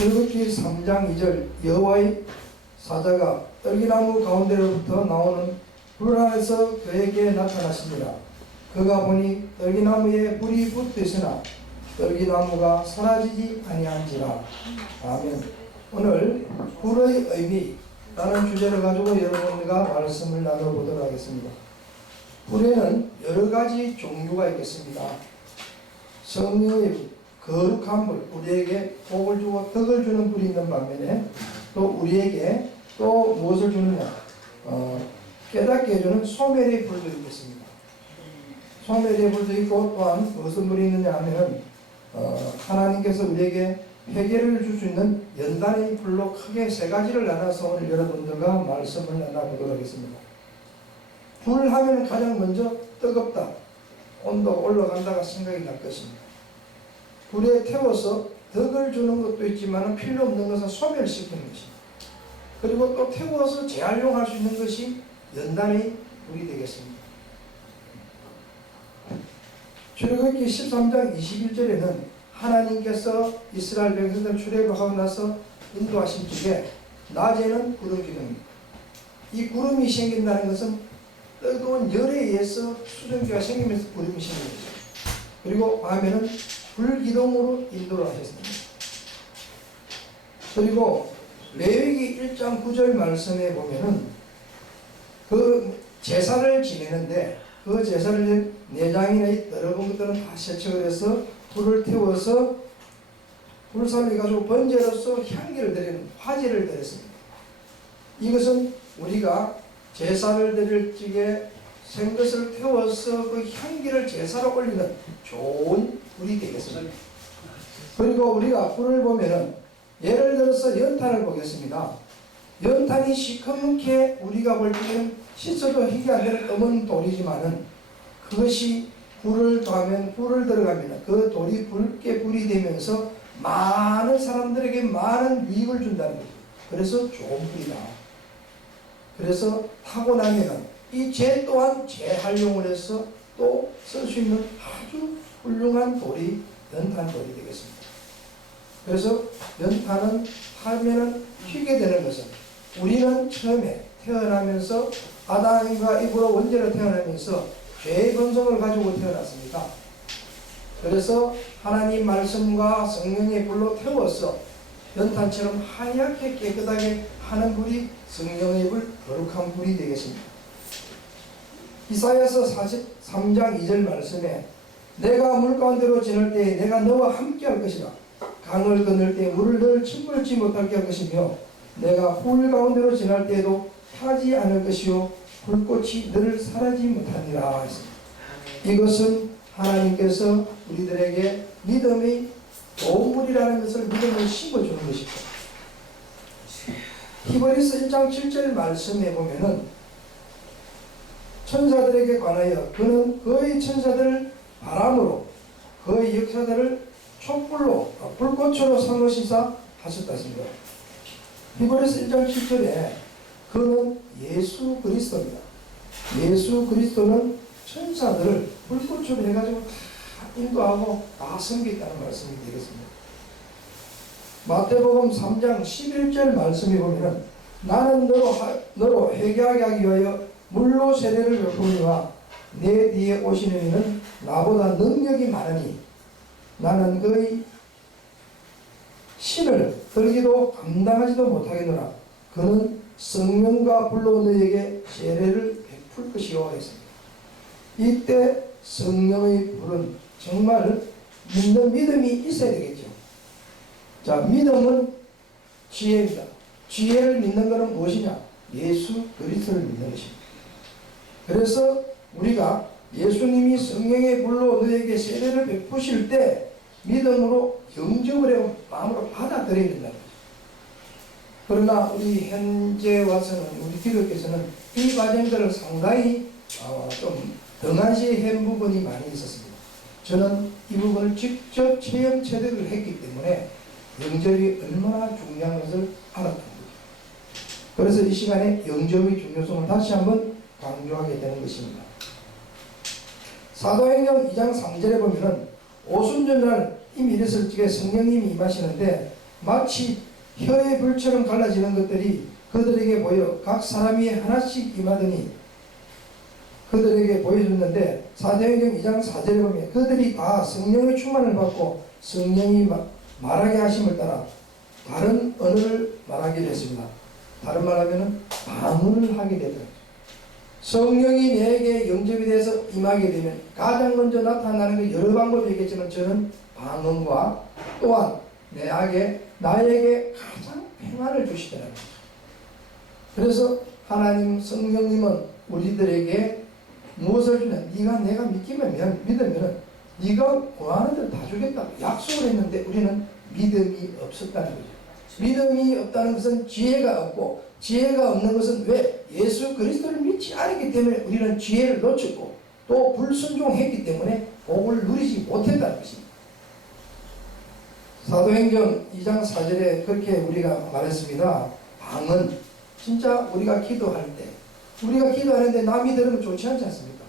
출애굽기 3장 2절 여호와의 사자가 떨기나무 가운데로부터 나오는 불 안에서 그에게 나타나시니라. 그가 보니 떨기나무에 불이 붙으시나 떨기나무가 사라지지 아니한지라. 아멘. 오늘 불의 의미라는 주제를 가지고 여러분과 말씀을 나눠보도록 하겠습니다. 불에는 여러 가지 종류가 있겠습니다. 성령의 거룩한 불, 우리에게 복을 주고 덕을 주는 불이 있는 반면에 또 우리에게 또 무엇을 주느냐, 깨닫게 해주는 소멸의 불도 있겠습니다. 소멸의 불도 있고 또한 무슨 불이 있느냐 하면 하나님께서 우리에게 회개를 줄 수 있는 연단의 불로 크게 세 가지를 나눠서 오늘 여러분들과 말씀을 나눠보도록 하겠습니다. 불 하면 가장 먼저 뜨겁다, 온도 올라간다가 생각이 날 것입니다. 불에 태워서 덕을 주는 것도 있지만 필요 없는 것은 소멸시키는 것입니다. 그리고 또 태워서 재활용할 수 있는 것이 연단의 불이 되겠습니다. 출애굽기 13장 21절에는 하나님께서 이스라엘 백성들 출애굽하고 나서 인도하신 쪽에 낮에는 구름 기둥입니다. 이 구름이 생긴다는 것은 뜨거운 열에 의해서 수증기가 생기면서 구름이 생긴 거죠. 그리고 밤에는 불기둥으로 인도를 하셨습니다. 그리고 레위기 1장 9절 말씀에 보면은 그 제사를 지내는데 그 제사를 내장이나 이 더러운 것들은 다 세척을 해서 불을 태워서 불살을 가지고 번제로서 향기를 드리는 화제를 드렸습니다. 이것은 우리가 제사를 드릴 적에 생것을 태워서 그 향기를 제사로 올리는 좋은 불이 되겠습니다. 그리고 우리가 불을 보면은 예를 들어서 연탄을 보겠습니다. 연탄이 시커멓게 우리가 볼 때는 씻어도 희게 안 되는 검은 돌이지만은 그것이 불을 더하면 불을 들어가면 그 돌이 붉게 불이 되면서 많은 사람들에게 많은 유익을 준다는 거죠. 그래서 좋은 불이다. 그래서 타고 나면은 이 재 또한 재활용을 해서 또 쓸 수 있는 아주 훌륭한 돌이 연탄돌이 되겠습니다. 그래서 연탄은 타면은 휘게 되는 것은 우리는 처음에 태어나면서 아담과 이브로 원죄로 태어나면서 죄의 본성을 가지고 태어났습니다. 그래서 하나님 말씀과 성령의 불로 태워서 연탄처럼 하얗게 깨끗하게 하는 불이 성령의 불, 거룩한 불이 되겠습니다. 이사야서 43장 2절 말씀에 내가 물 가운데로 지날 때에 내가 너와 함께 할 것이라. 강을 건널 때 물을 늘 침몰치 못하게 할 것이며 내가 불 가운데로 지날 때에도 타지 않을 것이요 불꽃이 늘 사라지지 못하니라 했습니다. 이것은 하나님께서 우리들에게 믿음의 도움물이라는 것을 믿음을 심어주는 것입니다. 히브리서 1장 7절 말씀에 보면은 천사들에게 관하여 그는 그의 천사들을 바람으로 그의 역사들을 촛불로 불꽃으로 삼으시사 하셨다 했습니다. 히브리서 1장 7절에 그는 예수 그리스도입니다. 예수 그리스도는 천사들을 불꽃으로 해가지고 다 인도하고 다 섬기겠다는 말씀이 되겠습니다. 마태복음 3장 11절 말씀에 보면 나는 너로 회개하게 하기 위하여 물로 세례를 베푸니와 내 뒤에 오시는 이는 나보다 능력이 많으니 나는 그의 신을 들기도 감당하지도 못하겠노라. 그는 성령과 불로 너희에게 세례를 베풀 것이요 했습니다. 이때 성령의 불은 정말 믿는 믿음이 있어야 되겠죠. 자, 믿음은 지혜입니다. 지혜를 믿는 것은 무엇이냐? 예수 그리스도를 믿는 것입니다. 그래서 우리가 예수님이 성령의 불로 너에게 세례를 베푸실 때 믿음으로 영접을 하고 마음으로 받아들여야 된다는 거죠. 그러나 우리 현재 와서는 우리 기독교에서는 이 과정들을 상당히 좀 등한시한 부분이 많이 있었습니다. 저는 이 부분을 직접 체험 체득을 했기 때문에 영접이 얼마나 중요한 것을 알았던 거죠. 그래서 이 시간에 영접의 중요성을 다시 한번 강조하게 되는 것입니다. 사도행전 2장 3절에 보면은 오순절날 이미 이랬을 적에 성령님이 임하시는데 마치 혀의 불처럼 갈라지는 것들이 그들에게 보여 각 사람이 하나씩 임하더니 그들에게 보여줬는데 사도행전 2장 4절에 보면 그들이 다 성령의 충만을 받고 성령이 말하게 하심을 따라 다른 언어를 말하게 됐습니다. 다른 말하면 방언을 하게 되더라고요. 성령이 내게 영접이 돼서 임하게 되면 가장 먼저 나타나는 게 여러 방법이 있겠지만 저는 방언과 또한 나에게 가장 평안을 주시더라고요. 그래서 하나님 성령님은 우리들에게 무엇을 주냐? 네가 내가 믿으면 네가 구하는 대로 다 주겠다고 약속을 했는데 우리는 믿음이 없었다는 거죠. 믿음이 없다는 것은 지혜가 없고 지혜가 없는 것은 왜? 예수 그리스도를 믿지 않았기 때문에 우리는 지혜를 놓쳤고 또 불순종했기 때문에 복을 누리지 못했다는 것입니다. 사도행전 2장 4절에 그렇게 우리가 말했습니다. 방언, 진짜 우리가 기도할 때 우리가 기도하는데 남이 들으면 좋지 않지 않습니까?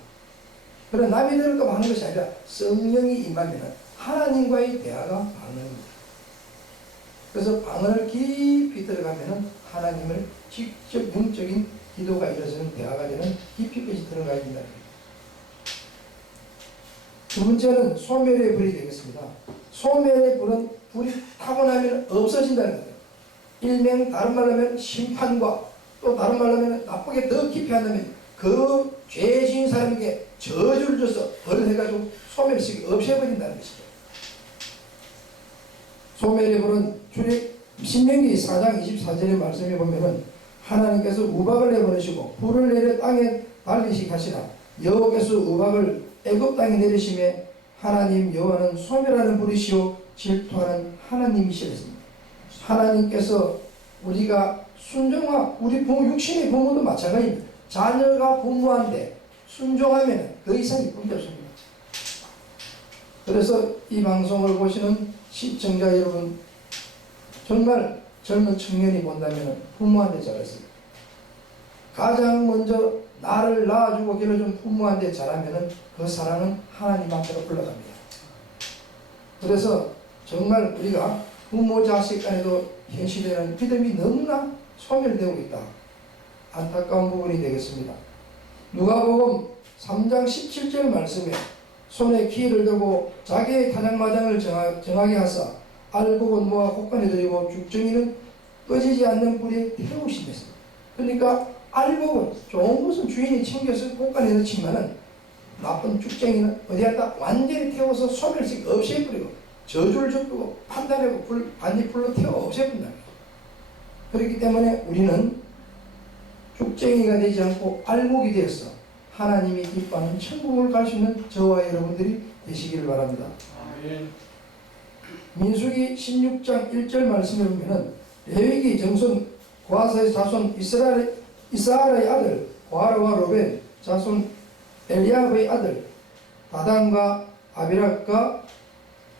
그러나 남이 들을까 하는 것이 아니라 성령이 임하면 하나님과의 대화가 방언입니다. 그래서 방언을 깊이 들어가면 하나님을 직접 영적인 기도가 이루어지는 대화가 되는 깊이까지 들어가야 된다. 두 번째는 소멸의 불이 되겠습니다. 소멸의 불이 타고 나면 없어진다는 거예요. 일명 다른 말로 하면 심판과 또 다른 말로 하면 나쁘게 더 깊이 한다면 그 죄 지은 사람에게 저주를 줘서 벌을 해가지고 소멸시키 없애버린다는 것이죠. 소멸의 불은 신명기 4장 24절의 말씀에 보면은 하나님께서 우박을 내보내시고 불을 내려 땅에 달리시게 하시라. 여호와께서 우박을 애굽 땅에 내리심에 하나님 여호와는 소멸하는 불이시오 질투하는 하나님이시랬습니다. 하나님께서 우리가 순종하 우리 부모 육신의 부모도 마찬가지입니다. 자녀가 부모한테 순종하면 그 이상 이쁜 게 없습니다. 그래서 이 방송을 보시는 시청자 여러분 정말 젊은 청년이 본다면 부모한테 잘했습니다. 가장 먼저 나를 낳아주고 길러준 부모한테 잘하면 그 사랑은 하나님 앞으로 올라갑니다. 그래서 정말 우리가 부모 자식 간에도 현실에는 믿음이 너무나 소멸되고 있다. 안타까운 부분이 되겠습니다. 누가복음 3장 17절 말씀에 손에 기회를 들고 자기의 타작마당을 정하게 하사 알곡은 모아 곳간에 들이고 죽정이는 꺼지지 않는 불에 태우시겠습니다. 그러니까 알곡은 좋은 것은 주인이 챙겨서 곳간에 넣지만은 나쁜 죽정이는 어디에다 완전히 태워서 소멸식 없애버리고 저주를 줬고 판단하고 반딧불로 태워 없애버린다. 그렇기 때문에 우리는 죽쟁이가 되지 않고 알곡이 되어서 하나님이 기뻐하는 천국을 갈 수 있는 저와 여러분들이 되시기를 바랍니다. 아멘. 민수기 16장 1절 말씀에 보면은 레위기 정손 고하사의 자손 이스라엘의 아들 고하라와 로벤 자손 엘리압의 아들 다단과 아비락과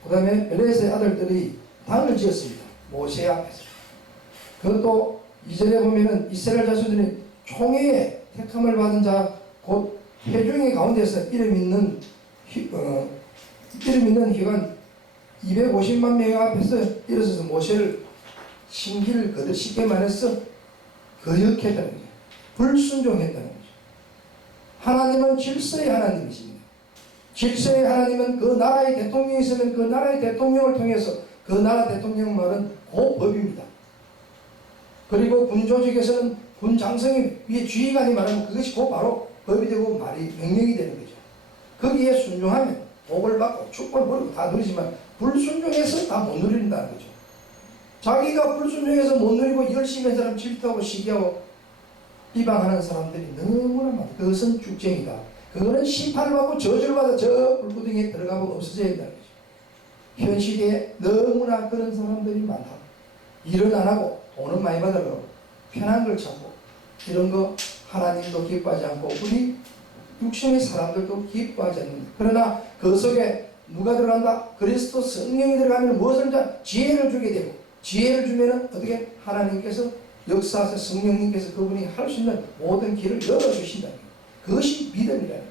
그 다음에 벨렛의 아들들이 단을 지었습니다. 모세 앞에서. 그것도 2절에 보면은 이스라엘 자손들이 총회에 택함을 받은 자 곧 회중의 가운데서 이름 있는 희관 250만 명 앞에서 일어서서 모세를 신기를 거들 쉽게 말해서 거역했다는 거예요. 불순종했다는 거죠. 하나님은 질서의 하나님이십니다. 질서의 하나님은 그 나라의 대통령이 있으면 그 나라의 대통령을 통해서 그 나라 대통령 말은 그 법입니다. 그리고 군 조직에서는 군 장성이 위에 지휘관이 말하면 그것이 곧 바로 법이 되고 말이 명령이 되는 거죠. 거기에 순종하면 복을 받고 축복을 버리고 다 누리지만 불순종해서 다 못 누린다는 거죠. 자기가 불순종해서 못 누리고 열심히 한 사람 질투하고 시기하고 비방하는 사람들이 너무나 많다. 그것은 죽쟁이다. 그거는 심판을 받고 저주를 받아 저 불구덩이에 들어가고 없어져야 된다는 거죠. 현 시대에 너무나 그런 사람들이 많다. 일은 안 하고 돈은 많이 받아가고 편한 걸 찾고 이런 거 하나님도 기뻐하지 않고 우리 육신의 사람들도 기뻐하지 않는다. 그러나 그 속에 누가 들어간다? 그리스도 성령이 들어가면 무엇을 자 지혜를 주게 되고 지혜를 주면 어떻게 하나님께서 역사하셔서 성령님께서 그분이 할 수 있는 모든 길을 열어주신다. 그것이 믿음이라는 거죠.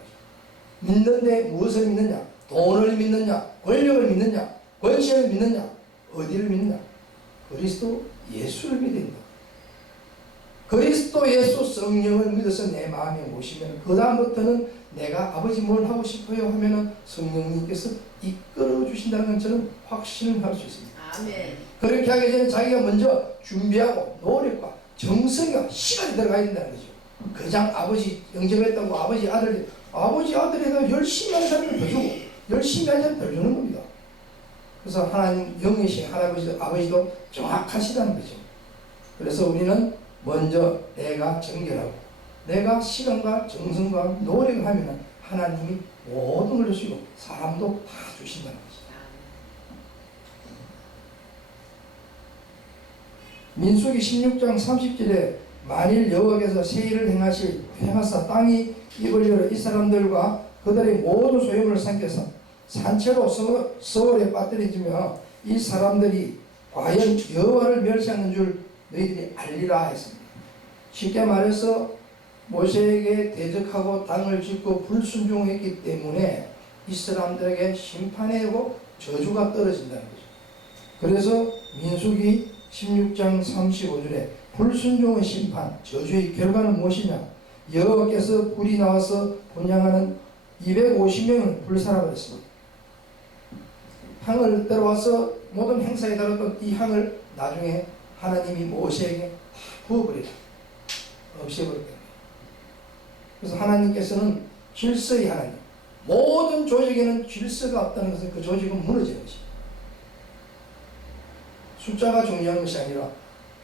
믿는데 무엇을 믿느냐? 돈을 믿느냐? 권력을 믿느냐? 권세를 믿느냐? 어디를 믿느냐? 그리스도 예수를 믿는다. 그리스도 예수 성령을 믿어서 내 마음에 모시면 그 다음부터는 내가 아버지 뭘 하고 싶어요 하면은 성령님께서 이끌어 주신다는 건 저는 확신을 할 수 있습니다. 아멘. 그렇게 하기 전에 자기가 먼저 준비하고 노력과 정성과 시간이 들어가야 된다는 거죠. 그냥 아버지 영접했다고 아버지 아들에다 열심히 하는 사람을 더 주고 열심히 하는 사람을 더 주는 겁니다. 그래서 하나님 영이신 할아버지도 아버지도 정확하시다는 거죠. 그래서 우리는 먼저 내가 정결하고 내가 시간과 정성과 노력을 하면 하나님이 모든 걸 주시고 사람도 다 주신다는 거죠. 민수기 16장 30절에 만일 여호와께서 새 일을 행하사 땅이 입을 열어 이 사람들과 그들의 모든 소유물을 삼켜서 산채로 서울에 빠뜨리지며 이 사람들이 과연 여호와를 멸시하는 줄 너희들이 알리라 했습니다. 쉽게 말해서 모세에게 대적하고 땅을 짚고 불순종했기 때문에 이 사람들에게 심판이 되고 저주가 떨어진다는 거죠. 그래서 민수기 16장 35절에 불순종의 심판, 저주의 결과는 무엇이냐? 여호와께서 불이 나와서 분양하는 250명을 불살라버렸습니다. 향을 따라와서 모든 행사에 따랐던 이 향을 나중에 하나님이 모세에게 다 부어버리라. 없애버렸다. 그래서 하나님께서는 질서의 하나님, 모든 조직에는 질서가 없다는 것은 그 조직은 무너지는 것입니다. 숫자가 중요한 것이 아니라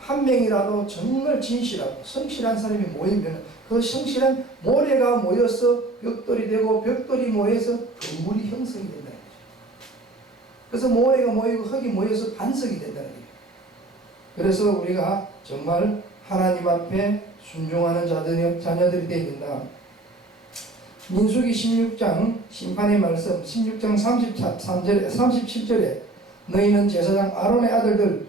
한 명이라도 정말 진실하고 성실한 사람이 모이면 그 성실한 모래가 모여서 벽돌이 되고 벽돌이 모여서 건물이 형성이 된다는 거죠. 그래서 모래가 모이고 흙이 모여서 반석이 된다는 거죠. 그래서 우리가 정말 하나님 앞에 순종하는 자녀들이 되어야 된다. 민수기 16장 심판의 말씀 16장 37절에 너희는 제사장 아론의 아들들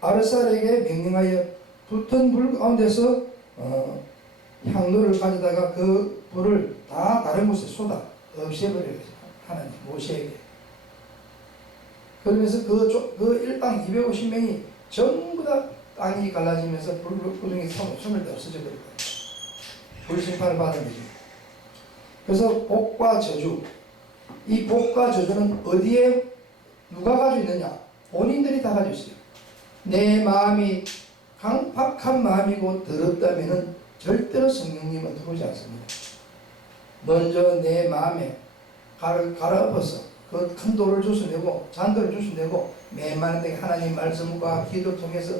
아르살에게 명령하여 붙은 불 가운데서 향로를 가져다가 그 불을 다 다른 곳에 쏟아 없애버려요. 하나님 모세에게. 그러면서 그 일당 250명이 전부 다 땅이 갈라지면서 불중에 손을 다 없어져 버릴 거예요. 불심판을 받은 거죠. 그래서 복과 저주, 이 복과 저주는 어디에 누가 가지고 있느냐? 본인들이 다 가지고 있어요. 내 마음이 강팍한 마음이고 더럽다면 절대로 성령님은 들어오지 않습니다. 먼저 내 마음에 갈아엎어서 그 큰 돌을 주워내고 잔돌을 주워내고 메마른 데에 하나님 말씀과 기도 통해서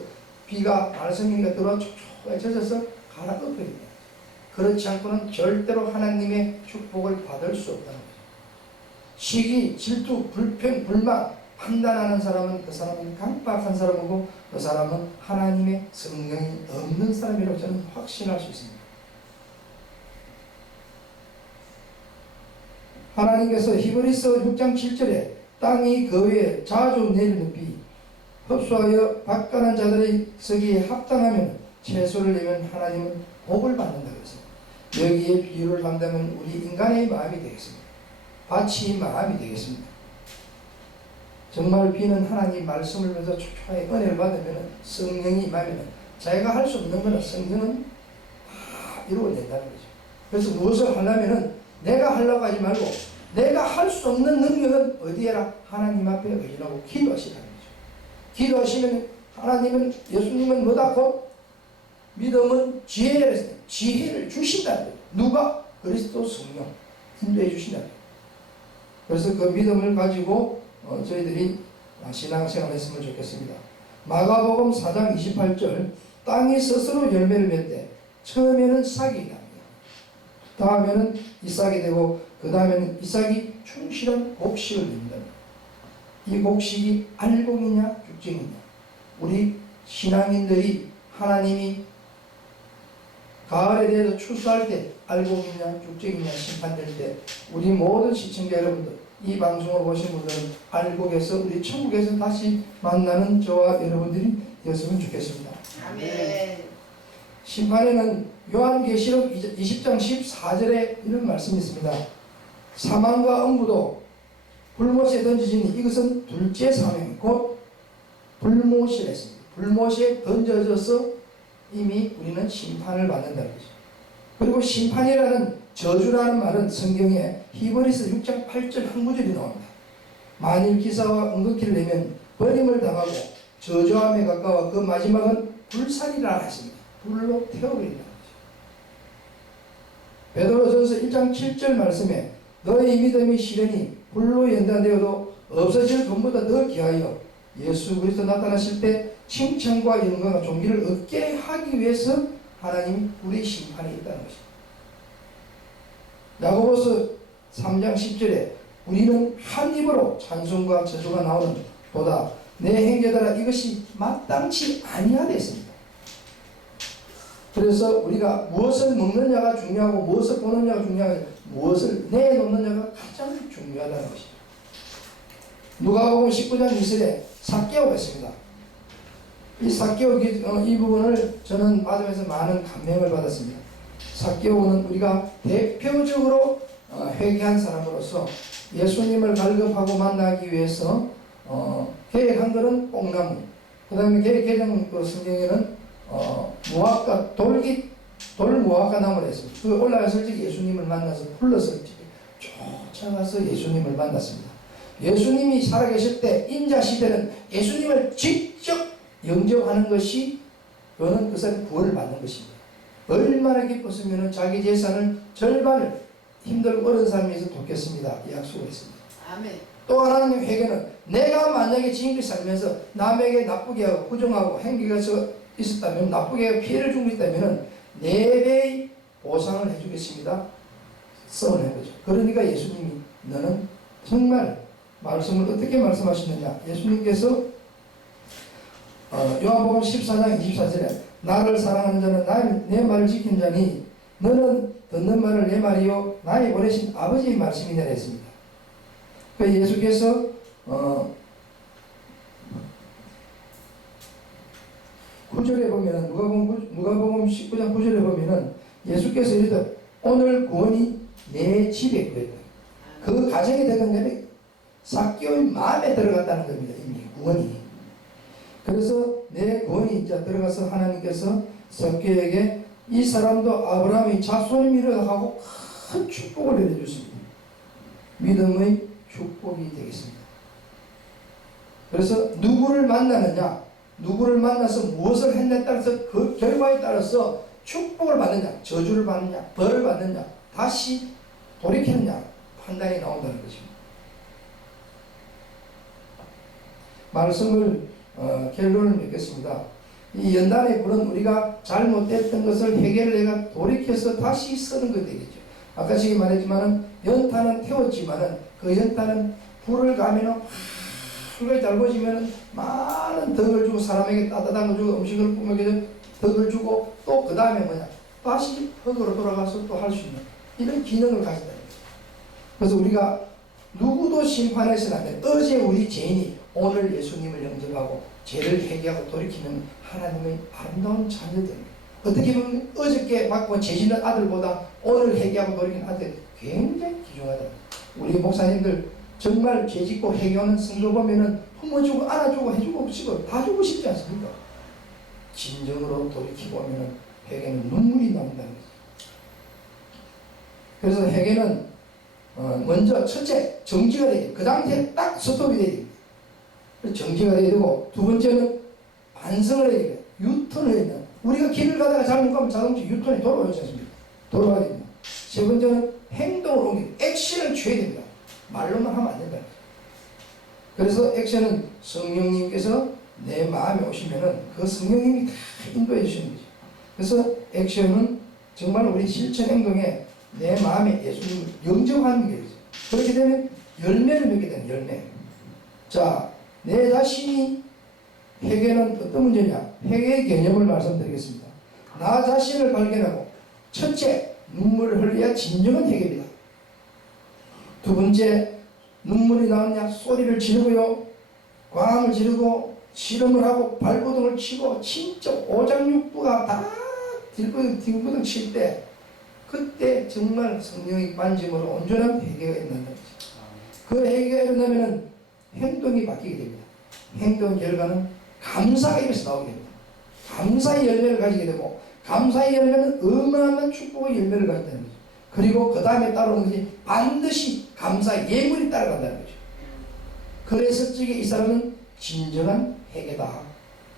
비가 말씀이니까 들어와 촉촉하게 젖어서 갈아엎어야 됩니다. 그렇지 않고는 절대로 하나님의 축복을 받을 수 없다는 거죠. 시기, 질투, 불평, 불만 판단하는 사람은 그 사람은 강박한 사람이고 그 사람은 하나님의 성령이 없는 사람이라고 저는 확신할 수 있습니다. 하나님께서 히브리서 6장 7절에 땅이 그 위에 자주 내리는 비 흡수하여 밭가는 자들의 서기에 합당하면 채소를 내면 하나님은 복을 받는다고 했습니다. 여기에 비유를 한다면 우리 인간의 마음이 되겠습니다. 밭이 마음이 되겠습니다. 정말 비는 하나님 말씀을 믿어 촉촉하게 은혜를 받으면 성령이 임하면 자기가 할 수 없는 것은 성령은 다 이루어낸다는 거죠. 그래서 무엇을 하려면 내가 하려고 하지 말고 내가 할 수 없는 능력은 어디에라? 하나님 앞에 의존하고 기도하시라는 거죠. 기도하시면 하나님은 예수님은 뭐다? 곧 믿음은 지혜를 주신다는 거예요. 누가? 그리스도 성령 인도해 주신다는 거예요. 그래서 그 믿음을 가지고 저희들이 신앙생활 했으면 좋겠습니다. 마가복음 4장 28절 땅이 스스로 열매를 맺되 처음에는 싹이 납니다. 다음에는 이삭이 되고 그 다음에는 이삭이 충실한 곡식을 냅니다. 이 곡식이 알곡이냐 죽쟁이냐. 우리 신앙인들이 하나님이 가을에 대해서 추수할 때 알곡이냐 죽쟁이냐 심판될 때 우리 모든 시청자 여러분들 이 방송을 보신 분들은 알곡에서 우리 천국에서 다시 만나는 저와 여러분들이 되었으면 좋겠습니다. 아멘. 심판에는 요한계시록 20장 14절에 이런 말씀이 있습니다. 사망과 음부도 불못에 던지지니 이것은 둘째 사명 곧 불못이라 했습니다. 불못에 던져져서 이미 우리는 심판을 받는다는 거죠. 그리고 심판이라는 저주라는 말은 성경에 히브리서 6장 8절 한 구절이 나옵니다. 만일 기사와 은극기를 내면 버림을 당하고 저주함에 가까워 그 마지막은 불살이라 했습니다. 불로 태워버린다는 거죠. 베드로전서 1장 7절 말씀에 너의 믿음이 시련이 불로 연단되어도 없어질 것보다 더 귀하여 예수 그리스도 나타나실 때 칭찬과 영광과 존귀를 얻게 하기 위해서 하나님이 불의 심판이 있다는 것입니다. 야고보서 3장 10절에 우리는 한 입으로 찬송과 저주가 나오는 보다 내 행제들아 이것이 마땅치 아니하겠습니다. 그래서 우리가 무엇을 먹느냐가 중요하고 무엇을 보느냐가 중요하고 무엇을 내놓느냐가 가장 중요하다는 것입니다. 누가복음 19장 2절에 삭개오가 있습니다. 이 삭개오 이 부분을 저는 받으면서 많은 감명을 받았습니다. 삭개오는 우리가 대표적으로 회개한 사람으로서 예수님을 발급하고 만나기 위해서 계획한 것은 뽕나무, 그 다음에 계획한 성경에는 무화과 돌 무화과 나무를 했습니다. 그 올라갔을 때 예수님을 만나서 불렀을 때 쫓아가서 예수님을 만났습니다. 예수님이 살아계실 때 인자시대는 예수님을 직접 영접하는 것이 그는 그 사람이 구원을 받는 것입니다. 얼마나 기뻤으면 자기 재산을 절반을 힘들고 어려운 사람에서 돕겠습니다. 약속을 했습니다. 아멘. 또 하나님 회개는 내가 만약에 지금까지 살면서 남에게 나쁘게 하고 부정하고 행위가 있었다면 나쁘게 하고 피해를 주고 있다면 4배의 보상을 해주겠습니다. 써낸 거죠. 그러니까 예수님이 너는 정말 말씀을 어떻게 말씀하시느냐. 예수님께서 요한복음 14장 24절에 나를 사랑하는 자는 내 말을 지킨 자니 너는 듣는 말을 내 말이요 나의 보내신 아버지의 말씀이라 했습니다. 그 예수께서 9절에 보면 누가복음 19장 9절에 보면은 예수께서 이르되 오늘 구원이 내 집에 있다. 그 가정에 들어간 것은 삭개오의 마음에 들어갔다는 겁니다. 이미 구원이. 그래서 내 구원이 이제 들어가서 하나님께서 삭개오에게 이 사람도 아브라함의 자손임이라 하고 큰 축복을 내려주십니다. 믿음의 축복이 되겠습니다. 그래서 누구를 만나느냐, 누구를 만나서 무엇을 했냐에 따라서 그 결과에 따라서 축복을 받느냐, 저주를 받느냐, 벌을 받느냐, 다시 돌이켰느냐 판단이 나온다는 것입니다. 말씀을 결론을 맺겠습니다. 이 연단의 불은 우리가 잘못했던 것을 해결을 해가 돌이켜서 다시 쓰는 것 되겠죠. 아까 지금 말했지만은 연탄은 태웠지만은 그 연탄은 불을 가면은 불을 달궈지면은 많은 덕을 주고 사람에게 따뜻한 거 주고 음식을 꾸며서 덕을 주고 또 그 다음에 뭐냐 다시 흙으로 돌아가서 또 할 수 있는 이런 기능을 가진다. 그래서 우리가 누구도 심판해서는 안 돼. 어제 우리 죄인이 오늘 예수님을 영접하고 죄를 회개하고 돌이키는 하나님의 아름다운 자녀들입니다. 어떻게 보면 어저께 받고 죄짓는 아들보다 오늘 회개하고 돌이키는 아들 굉장히 귀중하다. 우리 목사님들 정말 죄짓고 회개하는 성도 보면은 품어주고 안아주고 해주고 싶어 다 주고 싶지 않습니까? 진정으로 돌이키고 오면은 회개는 눈물이 나온다는 거죠. 그래서 회개는 먼저 첫째 정지가 되게 그 당시에 딱 스톱이 되게 정지가 되게 되고 두 번째는 반성을 해야 돼요. 유턴을 해야 돼요. 우리가 길을 가다가 잘못 가면 자동차 유턴이 돌아오지 않습니까? 돌아가야 됩니다. 세 번째는 행동을 옮기고 액션을 취해야 됩니다. 말로만 하면 안 된다. 그래서 액션은 성령님께서 내 마음에 오시면은 그 성령님이 다 인도해 주시는 거죠. 그래서 액션은 정말 우리 실천 행동에 내 마음에 예수님을 영접하는 게 있어요. 그렇게 되면 열매를 맺게 되는 열매. 자, 내 자신이 회개는 어떤 문제냐? 회개의 개념을 말씀드리겠습니다. 나 자신을 발견하고 첫째, 눈물을 흘려야 진정한 회개입니다. 두 번째, 눈물이 나오냐? 소리를 지르고요. 광을 지르고 실험을 하고 발버둥을 치고 진짜 오장육부가 다 딩부등 칠 때 그때 정말 성령의 만짐으로 온전한 회개가 일어난다는 거죠. 그 회개가 일어나면 행동이 바뀌게 됩니다. 행동 결과는 감사가 입에서 나오게 됩니다. 감사의 열매를 가지게 되고 감사의 열매는 어마어마한 축복의 열매를 가진다는 거죠. 그리고 그 다음에 따라오는 것이 반드시 감사의 예물이 따라간다는 거죠. 그래서 이 사람은 진정한 회개다.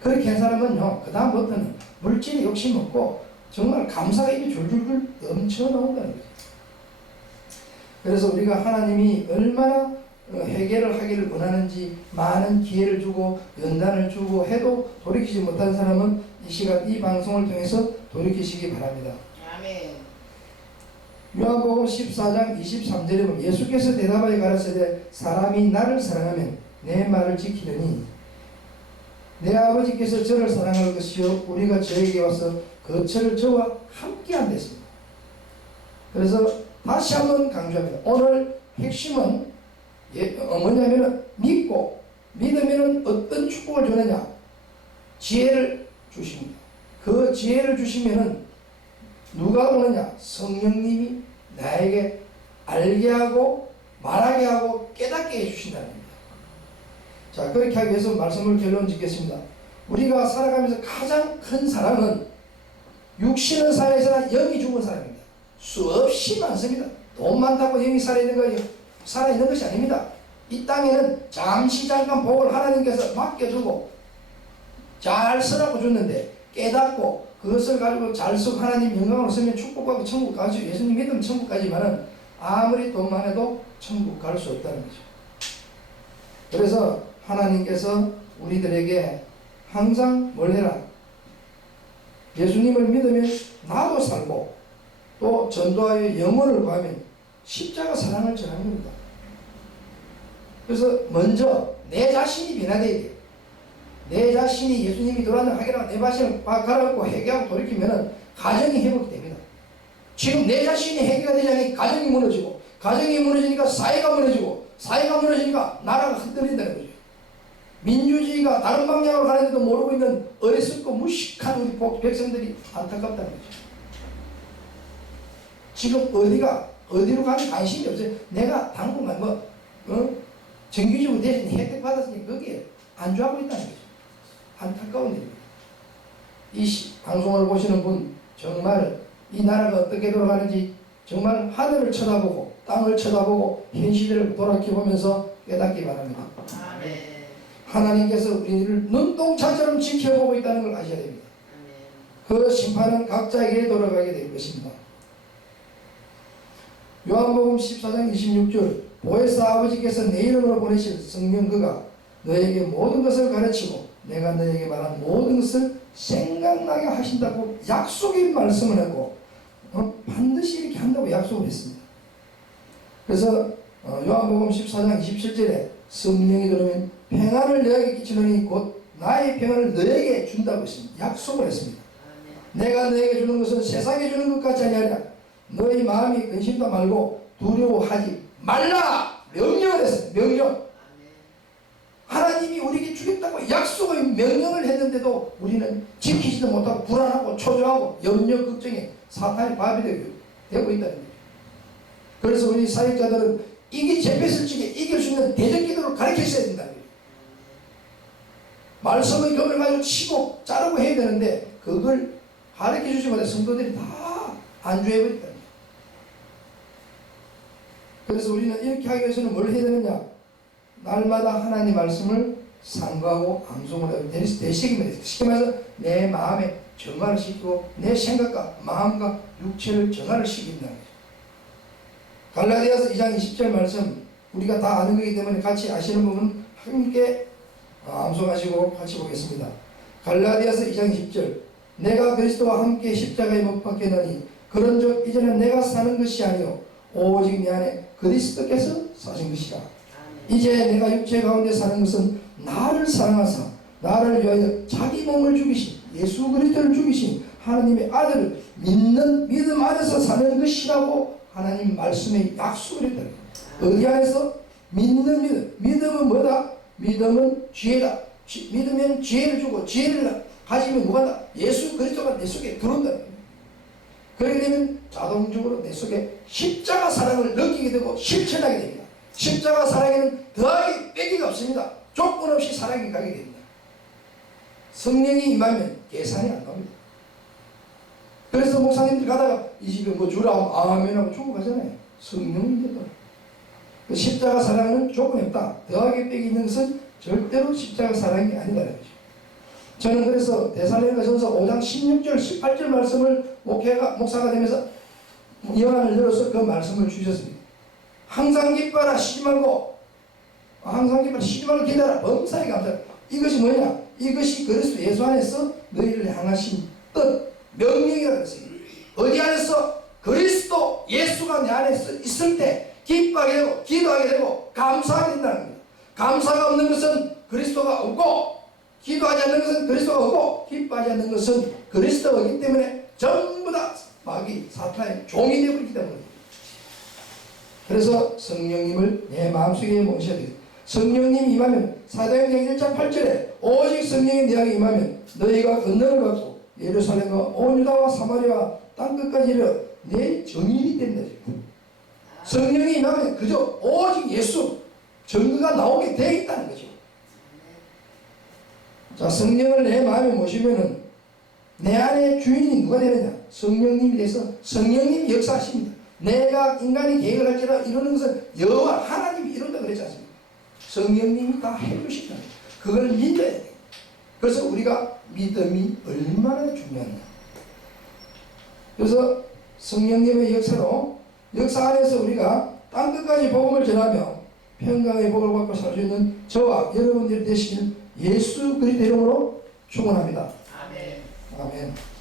그렇게 한 사람은요, 그 다음부터는 물질에 욕심 없고 정말 감사가 입이 줄줄줄 넘쳐 나온다는 거죠. 그래서 우리가 하나님이 얼마나 회개를 하기를 원하는지 많은 기회를 주고 연단을 주고 해도 돌이키지 못한 사람은 이 시간 이 방송을 통해서 돌이키시기 바랍니다. 아멘. 요한복음 14장 23절에 보면 예수께서 대답하여 가라사대 사람이 나를 사랑하면 내 말을 지키려니 내 아버지께서 저를 사랑할 것이요 우리가 저에게 와서 거처를 저와 함께 한댔습니다. 그래서 다시 한번 강조합니다. 오늘 핵심은 뭐냐면 믿고 믿으면 어떤 축복을 주느냐, 지혜를 주십니다. 그 지혜를 주시면은 누가 오느냐, 성령님이 나에게 알게 하고 말하게 하고 깨닫게 해주신다는 겁니다. 자, 그렇게 하기 위해서 말씀을 결론 짓겠습니다. 우리가 살아가면서 가장 큰 사랑은 육신은 살아있으나 영이 죽은 사람입니다. 수없이 많습니다. 돈 많다고 영이 살아있는 것이 아닙니다. 이 땅에는 잠시 잠깐 복을 하나님께서 맡겨주고 잘 쓰라고 줬는데 깨닫고 그것을 가지고 잘 쓰고 하나님 영광으로 쓰면 축복받고 천국 가죠. 예수님 믿으면 천국 가지만은 아무리 돈 많아도 천국 갈 수 없다는 거죠. 그래서 하나님께서 우리들에게 항상 뭘 해라? 예수님을 믿으면 나도 살고 또 전도하여 영혼을 구하면 십자가 사랑을 전하는 겁니다. 그래서 먼저 내 자신이 변화되어야 돼요. 내 자신이 예수님이 돌아가는 하기라고 내 자신을 가라앉고 회개하고 돌이키면 가정이 회복이 됩니다. 지금 내 자신이 회개가 되지 않으니 가정이 무너지고 가정이 무너지니까 사회가 무너지고 사회가 무너지니까 나라가 흔들린다는 거죠. 민주주의가 다른 방향으로 가는데도 모르고 있는 어리석고 무식한 우리 백성들이 안타깝다는 거죠. 지금 어디로 가는 관심이 없어요. 내가 당분간 정규직으로 대신 혜택 받았으니 거기에 안주하고 있다는 거죠. 안타까운 일입니다. 이 방송을 보시는 분 정말 이 나라가 어떻게 돌아가는지 정말 하늘을 쳐다보고 땅을 쳐다보고 현 시대를 돌아보면서 깨닫기 바랍니다. 아멘. 하나님께서 우리를 눈동자처럼 지켜보고 있다는 걸 아셔야 됩니다. 그 심판은 각자에게 돌아가게 될 것입니다. 요한복음 14장 26절 보혜사 아버지께서 내 이름으로 보내실 성령 그가 너에게 모든 것을 가르치고 내가 너에게 말한 모든 것을 생각나게 하신다고 약속의 말씀을 하고 반드시 이렇게 한다고 약속을 했습니다. 그래서 요한복음 14장 27절에 성령이 들어오면 평안을 너에게 끼치노니 곧 나의 평안을 너에게 준다고 했습니다. 약속을 했습니다. 내가 너에게 주는 것은 세상에 주는 것 같지 아니하리라. 너희 마음이 근심도 말고 두려워하지 말라. 명령을 했습니다. 명령. 하나님이 우리에게 주겠다고 약속의 명령을 했는데도 우리는 지키지도 못하고 불안하고 초조하고 염려 걱정에 사탄이 밥이 되고 있다는 거죠. 그래서 우리 사역자들은 이게 잡혔을 적에 이길 수 있는 대적 기도를 가르쳐줘야 된다는 거예요. 말씀의 격을 가지고 치고 자르고 해야 되는데 그걸 가르쳐주지 못해 성도들이 다 안주해버린다는 거예요. 그래서 우리는 이렇게 하기 위해서는 뭘 해야 되느냐? 날마다 하나님 말씀을 상고하고 암송을 해야 되시기만 해요. 쉽게 말해서 내 마음에 정화를 시키고 내 생각과 마음과 육체를 정화를 시킨다는 거죠. 갈라디아서 2장 20절 말씀 우리가 다 아는 거기 때문에 같이 아시는 부분은 함께 암송하시고 같이 보겠습니다. 갈라디아서 2장 20절 내가 그리스도와 함께 십자가에 못 박혔나니 그런즉 이제는 내가 사는 것이 아니요 오직 내 안에 그리스도께서 사신 것이라. 이제 내가 육체 가운데 사는 것은 나를 사랑하사 나를 위하여 자기 몸을 죽이신 예수 그리스도를 죽이신 하나님의 아들을 믿는 믿음 안에서 사는 것이라고 하나님 말씀에 약속을 했다. 어디 안에서? 믿는 믿음. 믿음은 뭐다? 믿음은 지혜다. 믿으면 지혜를 주고 지혜를 가지면 뭐가? 예수 그리스도가 내 속에 들어온다. 그렇게 되면 자동적으로 내 속에 십자가 사랑을 느끼게 되고 실천하게 됩니다. 십자가 사랑에는 더하기 빼기가 없습니다. 조건 없이 사랑이 가게 됩니다. 성령이 임하면 계산이 안 나옵니다. 그래서 목사님들 가다가 이 집에 뭐 주라 아멘하고 주고 가잖아요. 성령님께서 그 십자가 사랑은 조건이 없다. 더하기 빼기 있는 것은 절대로 십자가 사랑이 아니다는 거죠. 저는 그래서 데살로니가전서 5장 16절 18절 말씀을 목사가 되면서 영안을 열어서 그 말씀을 주셨습니다. 항상 기뻐라 쉬지 말고 항상 기뻐라 쉬지 말고 기다라 범사에 감사하라. 이것이 뭐냐? 이것이 그리스도 예수 안에서 너희를 향하신 뜻 명령이라고 했습니다. 어디 안에서? 그리스도 예수가 내 안에 있을 때 기뻐하게 되고 기도하게 되고 감사하게 된다는 겁니다. 감사가 없는 것은 그리스도가 없고 기도하지 않는 것은 그리스도가 없고 기뻐하지 않는 것은 그리스도가 없기 때문에 전부 다 마귀 사탄의 종이 되어버리기 때문입니다. 그래서 성령님을 내 마음속에 모셔야 돼요. 성령님이 임하면 사도행전 1장 8절에 오직 성령이 내 안에 임하면 너희가 권능을 받고 예루살렘과 온 유다와 사마리아 땅끝까지 이르러 내 증인이 된다. 성령이 임하면 그저 오직 예수 증거가 나오게 되어 있다는 거죠. 자, 성령을 내 마음에 모시면은 내 안에 주인이 누가 되느냐? 성령님이 돼서 성령님이 역사하십니다. 내가 인간이 계획을 할지라 이루는 것은 여호와 하나님이 이룬다 그랬지 않습니까? 성령님이 다 해주신다. 그걸 믿어야 돼. 그래서 우리가 믿음이 얼마나 중요하냐. 그래서 성령님의 역사 안에서 우리가 땅끝까지 복음을 전하며 평강의 복을 받고 살 수 있는 저와 여러분들이 되시길 예수 그리스도 이름으로 축원합니다. 아멘. 아멘.